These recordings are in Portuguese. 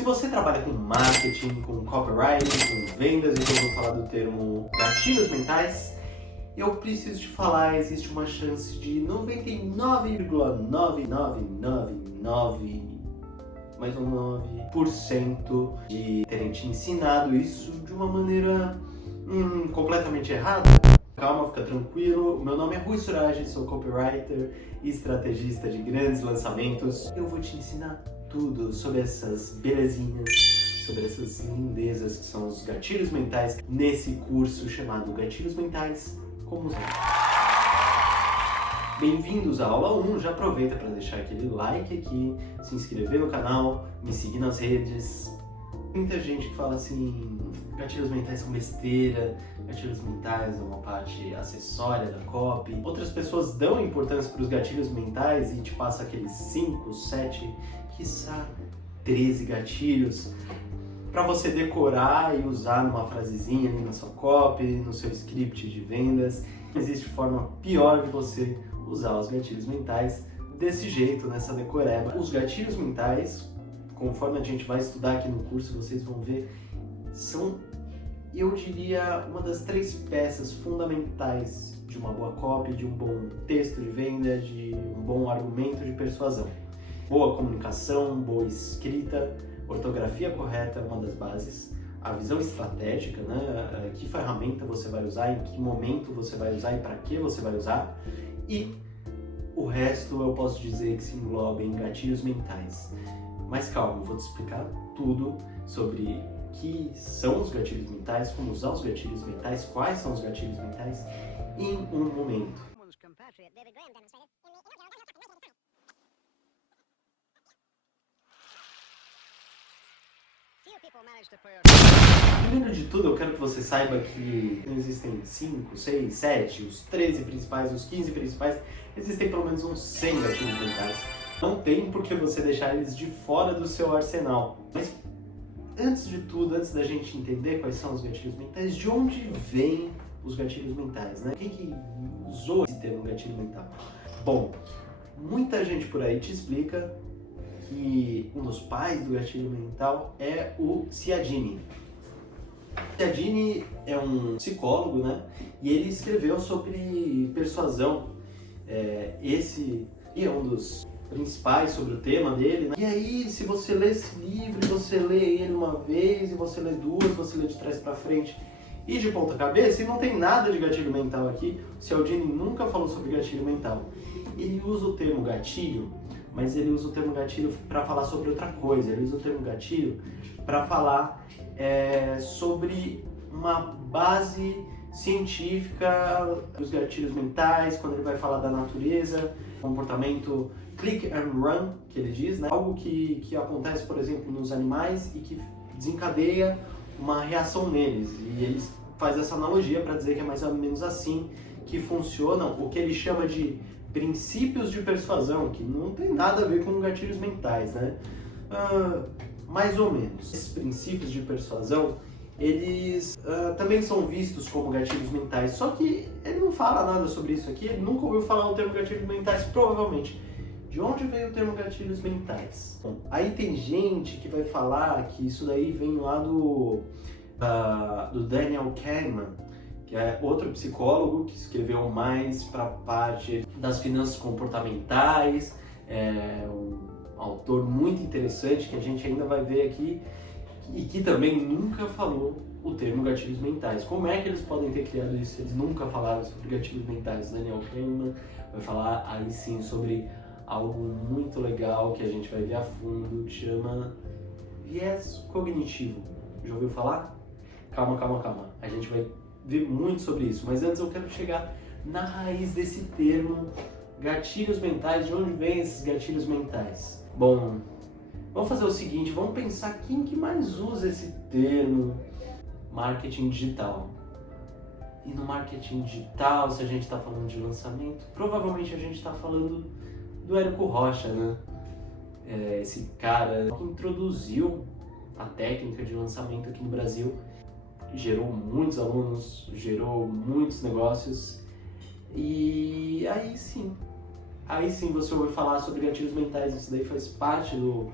Se você trabalha com marketing, com copywriting, com vendas e ouviu falar do termo gatilhos mentais, eu preciso te falar, existe uma chance de 99,9999 mais um 9% de terem te ensinado isso de uma maneira completamente errada. Calma, fica tranquilo. Meu nome é Rui Suraj, sou copywriter e estrategista de grandes lançamentos. Eu vou te ensinar tudo sobre essas belezinhas, sobre essas lindezas que são os gatilhos mentais nesse curso chamado Gatilhos Mentais Como Usar. Bem-vindos à aula 1, já aproveita para deixar aquele like aqui, se inscrever no canal, me seguir nas redes. Muita gente que fala assim, gatilhos mentais são besteira, gatilhos mentais é uma parte acessória da copy. Outras pessoas dão importância para os gatilhos mentais e te passa aqueles 5, 7, quiçá 13 gatilhos para você decorar e usar numa frasezinha ali na sua copy, no seu script de vendas. Existe forma pior de você usar os gatilhos mentais desse jeito, nessa decoreba. Os gatilhos mentais, conforme a gente vai estudar aqui no curso, vocês vão ver, são, eu diria, uma das 3 peças fundamentais de uma boa copy, de um bom texto de venda, de um bom argumento de persuasão. Boa comunicação, boa escrita, ortografia correta é uma das bases. A visão estratégica, né? Que ferramenta você vai usar, em que momento você vai usar e para que você vai usar. E o resto eu posso dizer que se engloba em gatilhos mentais. Mas calma, eu vou te explicar tudo sobre o que são os gatilhos mentais, como usar os gatilhos mentais, quais são os gatilhos mentais, em um momento. Primeiro de tudo, eu quero que você saiba que não existem 5, 6, 7, os 13 principais, os 15 principais, existem pelo menos uns 100 gatilhos mentais. Não tem por que você deixar eles de fora do seu arsenal. Mas antes de tudo, antes da gente entender quais são os gatilhos mentais, de onde vêm os gatilhos mentais, né? Quem que usou esse termo gatilho mental? Bom, muita gente por aí te explica que um dos pais do gatilho mental é o Cialdini. Cialdini é um psicólogo, né? E ele escreveu sobre persuasão. Esse é um dos principais sobre o tema dele, né? E aí, se você lê esse livro, você lê ele uma vez, e você lê duas, você lê de trás para frente e de ponta cabeça, e não tem nada de gatilho mental aqui, o Cialdini nunca falou sobre gatilho mental. Ele usa o termo gatilho, mas ele usa o termo gatilho para falar sobre outra coisa. Ele usa o termo gatilho para falar sobre uma base científica dos gatilhos mentais, quando ele vai falar da natureza, comportamento click and run, que ele diz, né? Algo que acontece, por exemplo, nos animais e que desencadeia uma reação neles. E ele faz essa analogia para dizer que é mais ou menos assim que funcionam o que ele chama de princípios de persuasão, que não tem nada a ver com gatilhos mentais, né? Mais ou menos. Esses princípios de persuasão, eles também são vistos como gatilhos mentais, só que ele não fala nada sobre isso aqui, ele nunca ouviu falar o termo gatilhos mentais, provavelmente. De onde veio o termo gatilhos mentais? Bom, aí tem gente que vai falar que isso daí vem lá do Daniel Kahneman, que é outro psicólogo que escreveu mais para a parte das finanças comportamentais, um autor muito interessante que a gente ainda vai ver aqui e que também nunca falou o termo gatilhos mentais. Como é que eles podem ter criado isso se eles nunca falaram sobre gatilhos mentais? Daniel Kahneman vai falar aí sim sobre algo muito legal que a gente vai ver a fundo, que chama viés cognitivo. Já ouviu falar? Calma. A gente vai ver muito sobre isso, mas antes eu quero chegar na raiz desse termo, gatilhos mentais, de onde vêm esses gatilhos mentais? Bom, vamos fazer o seguinte, vamos pensar quem que mais usa esse termo, marketing digital. E no marketing digital, se a gente está falando de lançamento, provavelmente a gente está falando do Érico Rocha, né? Esse cara que introduziu a técnica de lançamento aqui no Brasil, gerou muitos alunos, gerou muitos negócios, e aí sim você ouve falar sobre gatilhos mentais. Isso daí faz parte do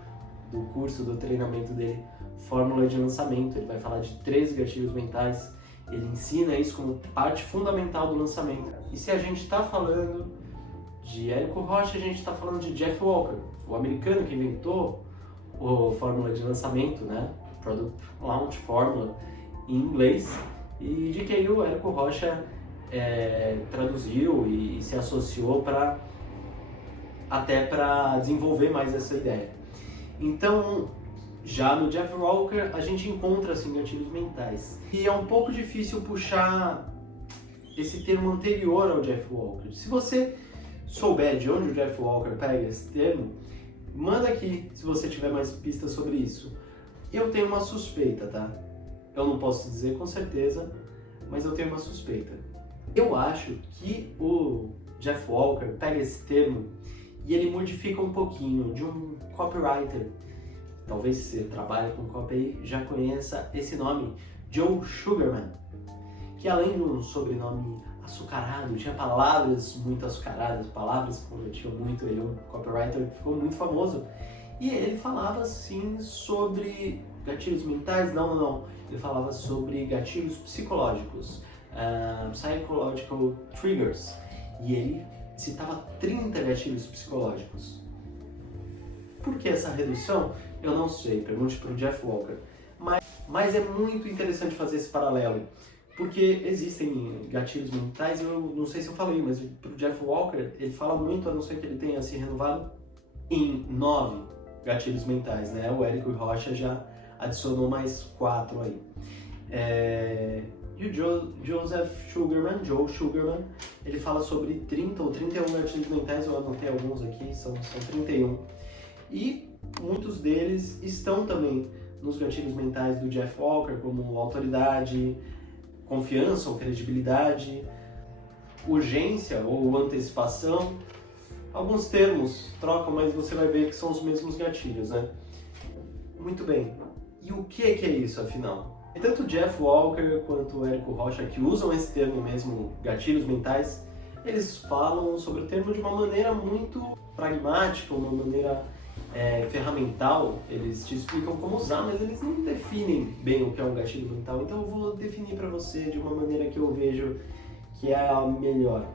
do curso, do treinamento dele, Fórmula de Lançamento. Ele vai falar de 13 gatilhos mentais, ele ensina isso como parte fundamental do lançamento. E se a gente está falando de Érico Rocha, a gente está falando de Jeff Walker, o americano que inventou o Fórmula de Lançamento, né? Product Launch Formula em inglês, e de que o Érico Rocha traduziu e se associou até para desenvolver mais essa ideia. Então, já no Jeff Walker, a gente encontra assim, gatilhos mentais. E é um pouco difícil puxar esse termo anterior ao Jeff Walker. Se você souber de onde o Jeff Walker pega esse termo, manda aqui se você tiver mais pistas sobre isso. Eu tenho uma suspeita, tá? Eu não posso dizer com certeza, mas eu tenho uma suspeita. Eu acho que o Jeff Walker pega esse termo e ele modifica um pouquinho de um copywriter. Talvez se você trabalha com copy já conheça esse nome, Joe Sugarman, que além de um sobrenome açucarado, tinha palavras muito açucaradas, palavras que convertiam muito, ele é um copywriter que ficou muito famoso. E ele falava assim sobre gatilhos mentais, não, ele falava sobre gatilhos psicológicos, psychological triggers, e ele citava 30 gatilhos psicológicos. Por que essa redução? Eu não sei, pergunte para o Jeff Walker. Mas é muito interessante fazer esse paralelo, porque existem gatilhos mentais, eu não sei se eu falei, mas para o Jeff Walker, ele fala muito, a não ser que ele tenha se renovado, em 9 gatilhos mentais, né? O Érico Rocha já adicionou mais 4 aí. E o Joe Sugarman, ele fala sobre 30 ou 31 gatilhos mentais, eu anotei alguns aqui, são 31. E muitos deles estão também nos gatilhos mentais do Jeff Walker, como autoridade, confiança ou credibilidade, urgência ou antecipação. Alguns termos trocam, mas você vai ver que são os mesmos gatilhos, né? Muito bem. E o que é isso, afinal? E tanto o Jeff Walker quanto o Érico Rocha, que usam esse termo mesmo, gatilhos mentais, eles falam sobre o termo de uma maneira muito pragmática, uma maneira ferramental. Eles te explicam como usar, mas eles não definem bem o que é um gatilho mental. Então eu vou definir para você de uma maneira que eu vejo que é a melhor.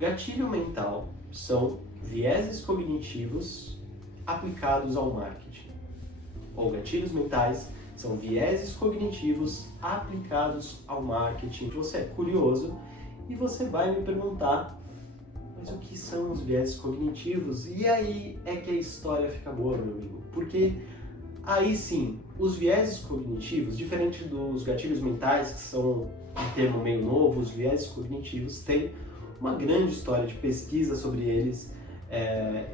Gatilho mental são vieses cognitivos aplicados ao marketing. Ou gatilhos mentais são vieses cognitivos aplicados ao marketing. Você é curioso e você vai me perguntar, mas o que são os vieses cognitivos? E aí é que a história fica boa, meu amigo. Porque aí sim, os vieses cognitivos, diferente dos gatilhos mentais, que são um termo meio novo, os vieses cognitivos têm uma grande história de pesquisa sobre eles,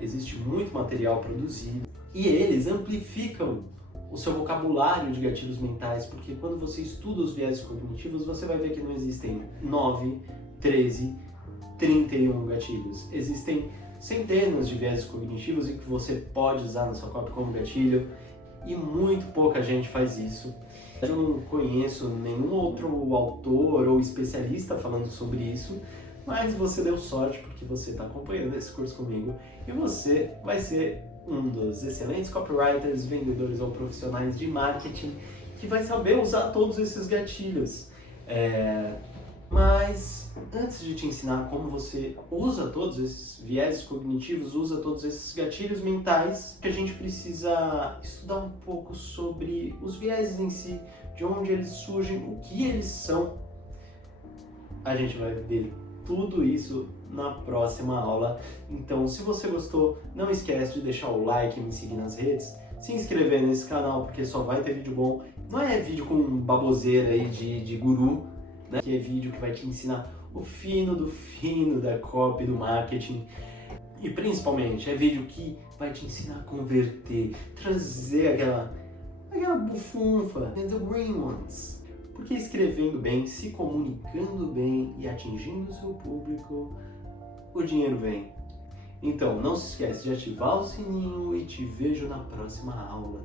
existe muito material produzido e eles amplificam o seu vocabulário de gatilhos mentais, porque quando você estuda os vieses cognitivos, você vai ver que não existem 9, 13, 31 gatilhos. Existem centenas de vieses cognitivos e que você pode usar na sua copy como gatilho, e muito pouca gente faz isso. Eu não conheço nenhum outro autor ou especialista falando sobre isso, mas você deu sorte porque você está acompanhando esse curso comigo e você vai ser um dos excelentes copywriters, vendedores ou profissionais de marketing que vai saber usar todos esses gatilhos. Mas antes de te ensinar como você usa todos esses vieses cognitivos, usa todos esses gatilhos mentais, que a gente precisa estudar um pouco sobre os vieses em si, de onde eles surgem, o que eles são. A gente vai ver tudo isso na próxima aula. Então, se você gostou, não esquece de deixar o like, me seguir nas redes, se inscrever nesse canal, porque só vai ter vídeo bom. Não é vídeo com baboseira aí de guru, né? Que é vídeo que vai te ensinar o fino do fino da copy, do marketing. E principalmente é vídeo que vai te ensinar a converter, trazer aquela bufunfa, the green ones. Porque escrevendo bem, se comunicando bem e atingindo o seu público, o dinheiro vem. Então, não se esquece de ativar o sininho e te vejo na próxima aula.